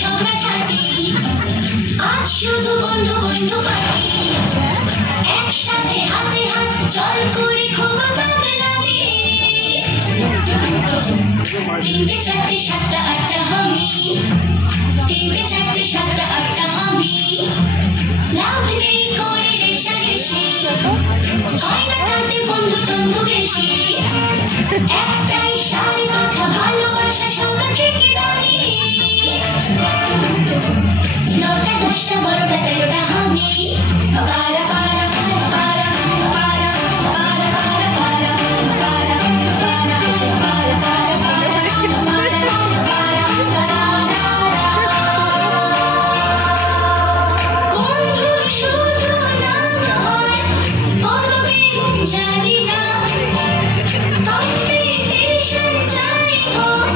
ঝগড়া ছাটি, আজ শুধু বন্ধু বন্ধু পার্টি, একসাথে হাতে হাত চল করি খুব পাগলামি, তিনটে চারটে সাতটা আটটা হামি, তিনটে চারটে সাতটা আটটা হামি, লাভ নেই করে রেশারেশি, হয় না তাতে বন্ধু টন্ধু বেশি, একটাই সার মাথা ভালোবাসা সব থেকে দামি, নটা দশটা বারোটা তেরোটা হামি, পারা পারা পারা পারা পারা পারা পারা পারা পারা পারা পারা বন্ধুর শুধু নাম হয় বলবেন জানি না, কম্পিটিশন যাই হোক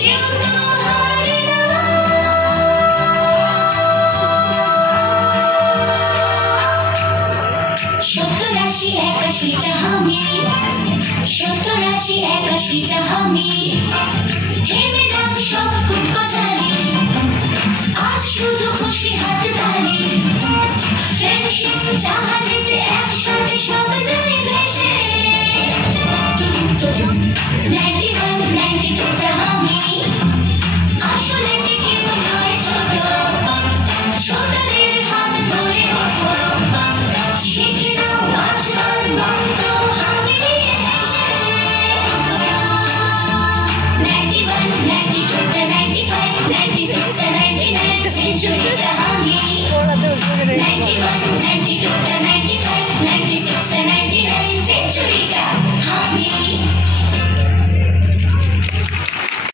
কেউ তো হারে না, সত্তর আশি একাশিটা হামি, সত্তর আশি একাশিটা হামি, থেমে যাক সব কুটকচারি, আজ শুধু খুশি হাত তালি, ফ্রেন্ডশিপ জাহাজেতে একসাথে সব যাই ভেসে, 91 92টা হামি, আসলে কেউ নয় ছোট, ছোটদের হাত ধরে ওঠো, শিখে নাও বাঁচবার মন্ত্র হামি দিয়ে হেসে, 91 92টা 95 96টা 99 সেঞ্চুরিটা হামি, 91 92টা